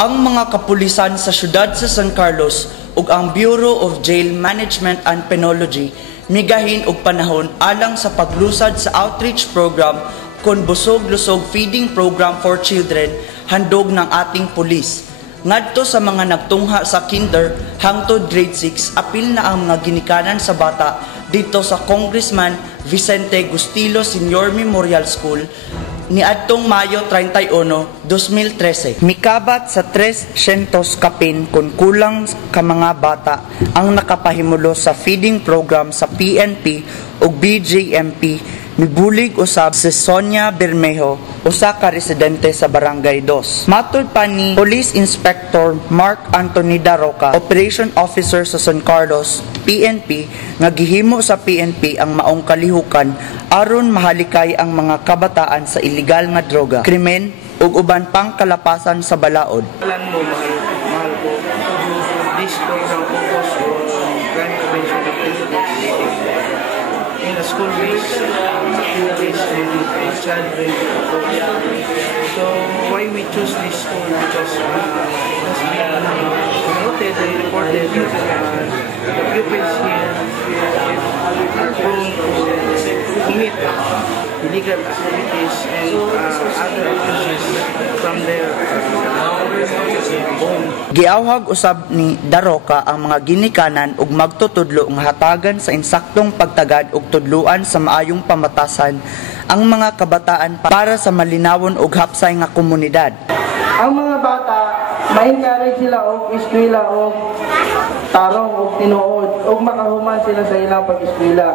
Ang mga kapulisan sa syudad sa San Carlos ug ang Bureau of Jail Management and Penology migahin og panahon alang sa paglusad sa outreach program kon busog-lusog feeding program for children handog ng ating pulis. Ngadto sa mga nagtungha sa kinder hangtod grade 6, apil na ang mga ginikanan sa bata dito sa Congressman Vicente Gustilo Senior Memorial School niadtong Mayo 31, 2013. Mikabat sa 300 kapin kung kulang ka mga bata ang nakapahimulo sa feeding program sa PNP ug BJMP. Mibulig usab si Sonia Bermejo, usa ka residente sa Barangay 2. Matud pa ni Police Inspector Mark Anthony Daroca, Operation Officer sa San Carlos, PNP, nga gihimo sa PNP ang maong kalihukan aron mahalikay ang mga kabataan sa illegal nga droga, krimen ug uban pang kalapasan sa balaod. Mahal po. This program focus on crime prevention activities in a school-based activities and child-friendly approach. So why we choose this school? Because it has been noted and reported that the pupils here are prone to commit illegal activities and other abuses from their home. Giawhag usab ni Daroca ang mga ginikanan ug magtutudlo nga hatagan sa insaktong pagtagad ug tudluan sa maayong pamatasan ang mga kabataan para sa malinawon ug hapsay nga komunidad. Ang mga bata, ma-encourage sila og eskwela og tarong og tinuod og makahuman sila sa ilang pag-eskwela.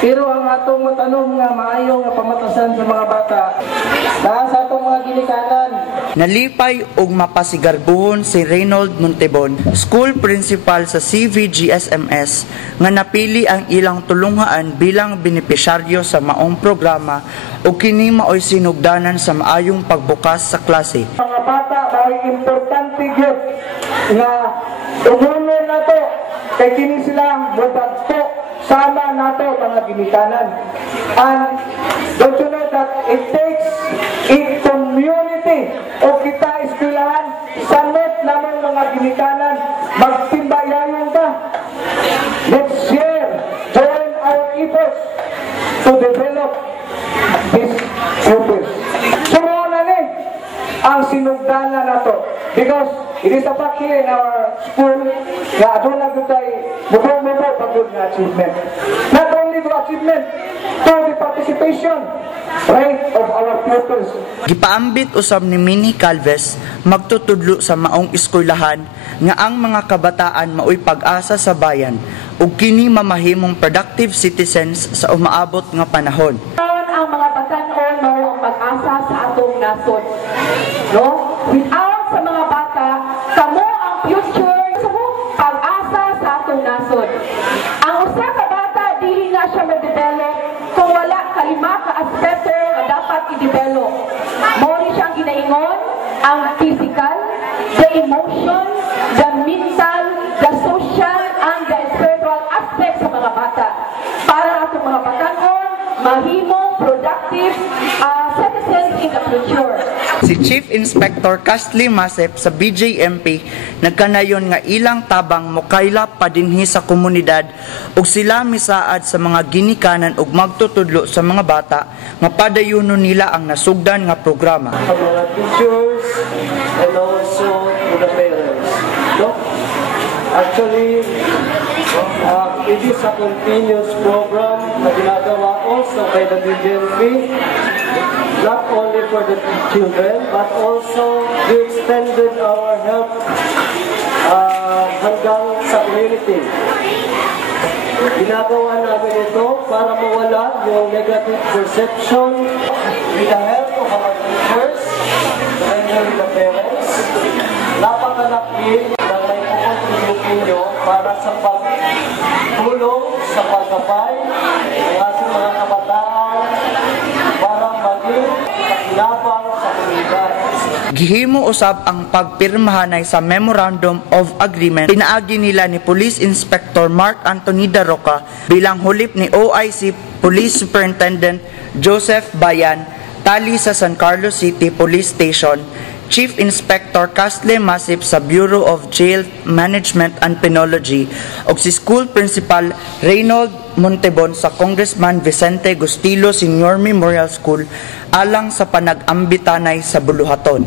Pero ang atong matanong nga maayo nga pamatasan sa mga bata, dahil sa atong mga ginikanan. Nalipay og mapasigarbuhon si Reynold Montebon, school principal sa CVGSMS, nga napili ang ilang tulunghaan bilang benepisyaryo sa maong programa ug kini maoy sinugdanan sa maayong pagbukas sa klase. Mga bata ay importante gyud nga tumunon nato kay kini sila modagto sama nato mga ginikanan. And don't you know that it takes a community o kita eskwelahan sanot namang mga ginikanan magtimbayayon ka. Let's share, join our efforts to develop these pupils. Sumuna ni ang sinugdanan nato because it is a fact here in our school nga adun na gutay mubo-mubo pagod nga achievement. Not only the achievement, to the participation rate of our pupils. Gipaambit usab ni Minnie Calves magtutudlo sa maong eskwelahan nga ang mga kabataan maoy pag-asa sa bayan ug kini mamahimong productive citizens sa umaabot nga panahon. Ang mga batanon mao ang pag-asa sa atong nasod. No? Without sa mga bata, kamo ang future, kamo pag-asa sa atong nasod. Ang usa ka bata dili na siya ma-develop kung wala kalima ka aspeto nga dapat i-develop. Mao ni siyang ginaingon ang physical, the emotion, the mental, the social, and the spiritual aspect sa mga bata. Para atong mga batanon mahimong productive citizens in the future. Si Chief Inspector Castly Masep sa BJMP nagkanayon nga ilang tabang mokaylap pa dinhi sa komunidad ug sila misaad sa mga ginikanan ug magtutudlo sa mga bata nga padayunon nila ang nasugdan nga programa. Sa mga teachers and also to the parents. No? Actually, it is a continuous program na ginagawa also by the BJMP, not only for the children, but also we extended our help hanggang sa community. Ginagawa namin ito para mawala yung negative perception with the help of our teachers and with the parents. Napakalaki na may pupuntunin nyo para sa pagtulong sa paggabay ng ating mga kabataan para maging kakinabang sa komunidad. Gihimo usab ang pagpirmahanay sa Memorandum of Agreement pinaagi nila ni Police Inspector Mark Anthony Daroca bilang hulip ni OIC Police Superintendent Joseph Bayan tali sa San Carlos City Police Station Chief Inspector Castle Masip sa Bureau of Jail Management and Penology ug si School Principal Reynold Montebon sa Congressman Vicente Gustilo Senior Memorial School alang sa panag-ambitanay sa buluhaton.